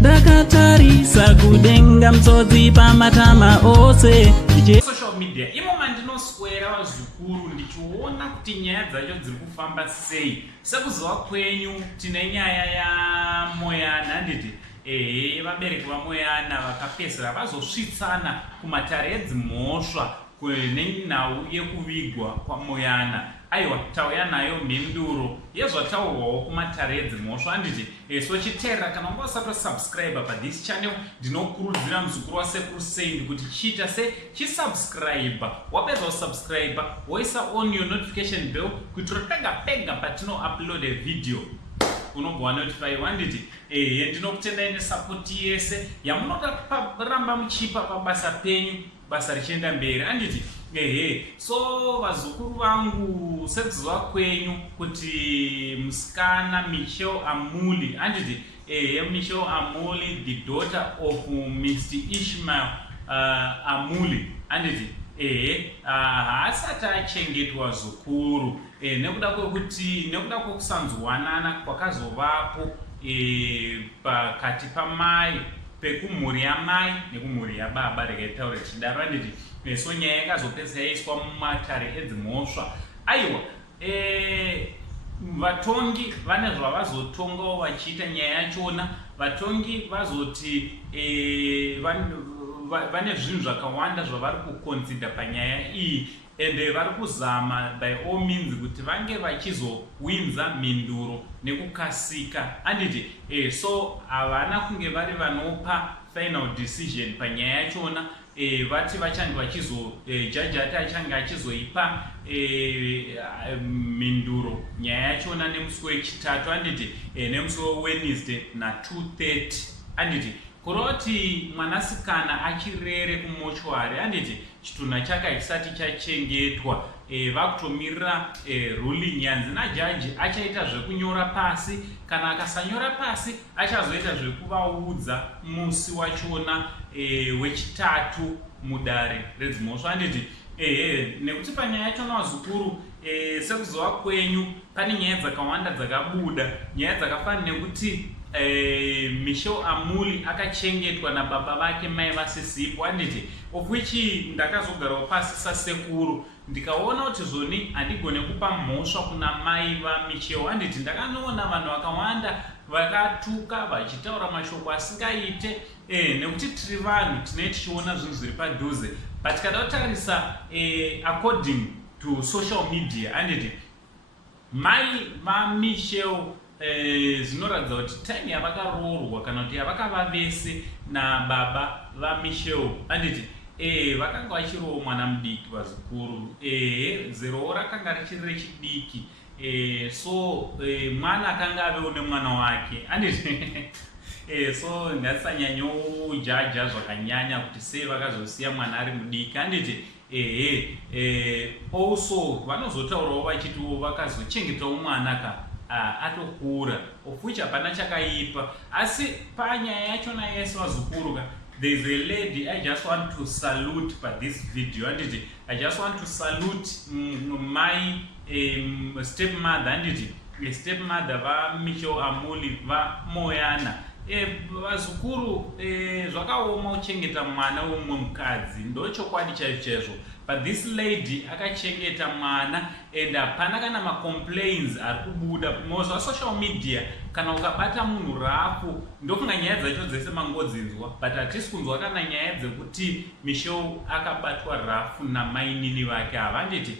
Ndakatarisa kudenga mtsotsi pamatama ose. Social media imo mandinoswera vazukuru ndichiona kuti nyaya dzacho dziri kufamba sei. Sekuzova kwenyu tine nyaya yaMoyana handiti vabereki vaMoyana vakapedzisira vazosvitsana kumatare edzimhosva nenhau yekuvigwa kwaMoyana. Aiwa, tauya nayo mhinduro yezvataurwawo kumatare edzimhosva handiti. So chiteera kana unga usati wasubscribe pathis channel ndinokurudzira muzukuru wasekuru Seindi kuti chiita chisubscribe. Wapedza kusubscribe woisa on your notification bell kuitira pega pega patino upload a video unobva notify handiti. Ndinokutendai nesupport yese yamunoda ramba muchipa pabasa penyu, basa richienda mberi handiti. So vazukuru vangu sekuzova kwenyu kuti musikana Michelle Amuli handiti. Michelle Amuli, the daughter of Mr. Ishmael Amuli handiti. Haasati achengetwa zukuru nekuda kwekusanzwanana kwakazovapo pakati pamai pekumhuri yamai nekumhuri yababa. Reketaura chidaro handiti. So nyaya yakazopedzisa yaiswa mumatare edzimhosva. Aiwa, vatongi vane zvavazotongawo vachiita nyaya yachona. Vatongi vazoti vane zvinhu zvakawanda zvavari kuconsider panyaya iyi ende vari kuzama by all means kuti vange vachizowinza mhinduro nekukasika handiti. So havana kunge vari vanopa final decision panyaya yachona. Vati vachange vachizojaji ati achange achizoipa mhinduro nyaya yachona nemusi wechitatu handiti, nemusi weWednesday na2:30 handiti. Kureva kuti mwanasikana achirere kumochwari handiti, chitunha chake chisati chachengetwa. Vakutomirira ruling yanzi najaji achaita zvekunyora pasi. Kana akasanyora pasi achazoita zvekuvaudza musi wachona wechitatu mudare redzimhosva handiti. Nekuti panyaya yachona vazukuru sekuzova kwenyu pane nyaya dzakawanda dzakabuda. Nyaya dzakafanana nekuti Michelle Amuli akachengetwa nababa vake mai vasisipo handiti, of which ndakazogarawo pasi sasekuru ndikaona kuti zvoni handigone kupa mhosva kuna mai vaMichelle handiti. Ndakanoona vanhu vakawanda vakatuka vachitaura mashoko asingaite nekuti tiri vanhu tinenge tichiona zvinhu zviri padhuze. But kada kutarisa according to social media handiti, mai vaMichelle zvinoratidza kuti time yavakaroorwa kana kuti yavakava vese nababa vaMichelle handiti, vakanga vachirowo mwana mudiki vazukuru. Zerowo rakanga richiri rechidiki. So mwana akanga avewo nemwana wake handiti. So ngatisanyanyojaja zvakanyanya kuti sei vakazosiya mwana ari mudiki handiti. Also vanozotaurawo vachitiwo vakazochengetawo mwana atokura, of which hapana chakaipa. Asi panyaya yachona yese vazukuru there is a lady I just want to salute for this video handiti. I just want to salute my stepmother handiti, stepmother vaMichelle Amuli vaMoyana. Vazukuru zvakaoma kuchengeta mwana womumwe mukadzi, ndochokwadi chaizvo. But this lady akachengeta mwana and hapana kana macomplaints ari kubuda muzva social media. Kana ukabata munhu rapo ndokunga nyaya dzacho dzese mangodzinzwa, but hatisi kunzwa kana nyaya dzekuti Michelle akabatwa rafu namainini vake havanditi.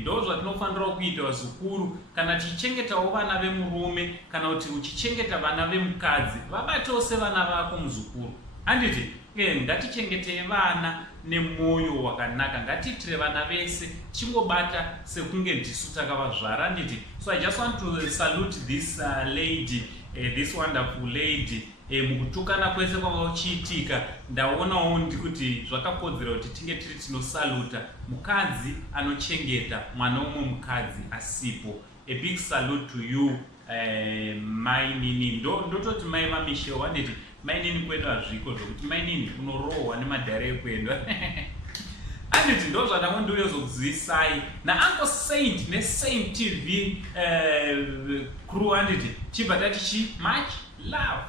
Ndo zvatinofanira kuita vazukuru. Kana tichichengetawo vana vemurume kana kuti uchichengeta vana vemukadzi, vabatewo sevana vako muzukuru handiti. Ngatichengetei vana nemwoyo wakanaka. Ngatiitire vana vese chingobata sekunge ndisu takavazvara handiti. So I just want to salute this lady, this wonderful lady. Mukutukana kwese kwakachiitika ndaonawo ndikuti zvakakodzera kuti tinge tiri tinosaluta mukadzi anochengeta mwana womwe mukadzi asipo. A big salute to you mai nini. Ndototi mai vaMichelle handiti. Mai nini kwenda zviko zvokuti mai nini unorohwa nemadhare ekwenda. anditi ndo zvatangondiuyozokuzivisai nauncle Saint neSaint TV crew anditi chibva tatichi much love.